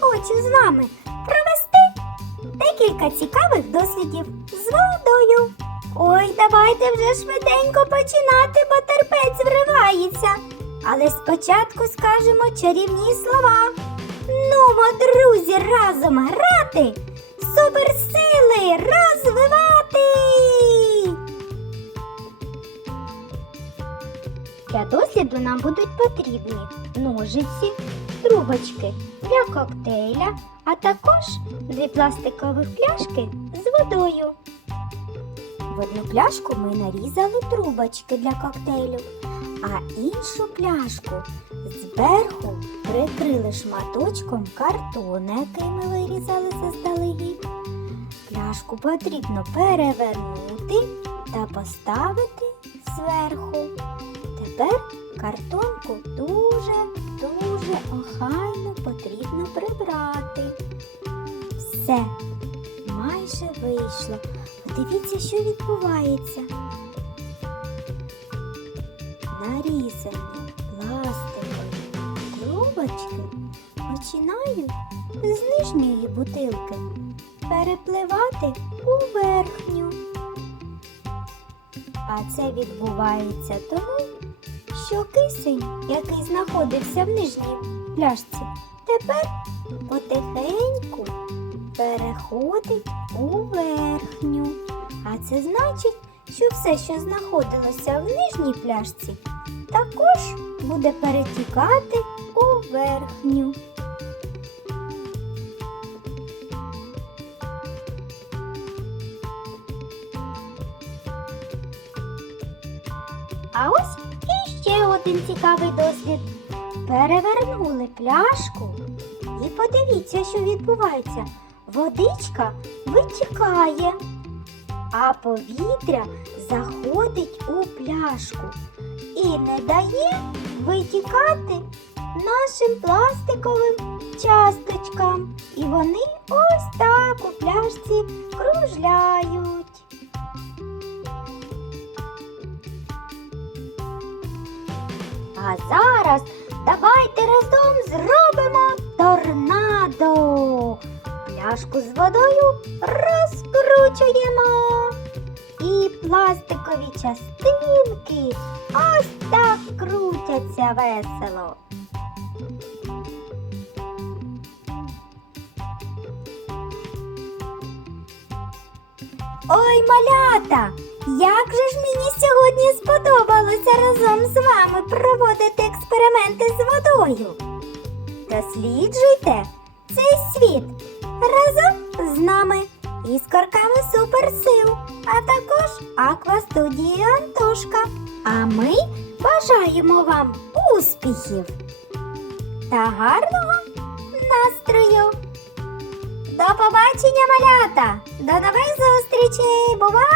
хочу з вами провести декілька цікавих дослідів з водою. Ой, давайте вже швиденько починати, бо терпець вривається. Але спочатку скажемо чарівні слова. Нумо, друзі, разом грати, суперсили розвивати. Для нам будуть потрібні ножиці, трубочки для коктейля, а також дві пластикових пляшки з водою. В одну пляшку ми нарізали трубочки для коктейлю, а іншу пляшку зверху прикрили шматочком картону, який ми вирізали заздалегідь. Пляшку потрібно перевернути та поставити зверху. Картонку дуже, дуже охайно потрібно прибрати. Все, майже вийшло. Подивіться, що відбувається. Нарізані пластикові трубочки починають з нижньої бутилки перепливати у верхню. А це відбувається тому, що кисень, який знаходився в нижній пляшці, тепер потихеньку переходить у верхню. А це значить, що все, що знаходилося в нижній пляшці, також буде перетікати у верхню. А ось іще один цікавий дослід. Перевернули пляшку і подивіться, що відбувається. Водичка витікає, а повітря заходить у пляшку і не дає витікати нашим пластиковим часточкам. І вони ось так у пляшці кружляють. А зараз давайте разом зробимо торнадо. Пляшку з водою розкручуємо. І пластикові частинки ось так крутяться весело. Ой, малята! Як же ж мені сьогодні сподобалося разом з вами проводити експерименти з водою? Досліджуйте цей світ разом з нами із корками суперсил, а також Аквастудією Антошка. А ми бажаємо вам успіхів та гарного настрою! До побачення, малята! До нових зустрічей! Бувайте!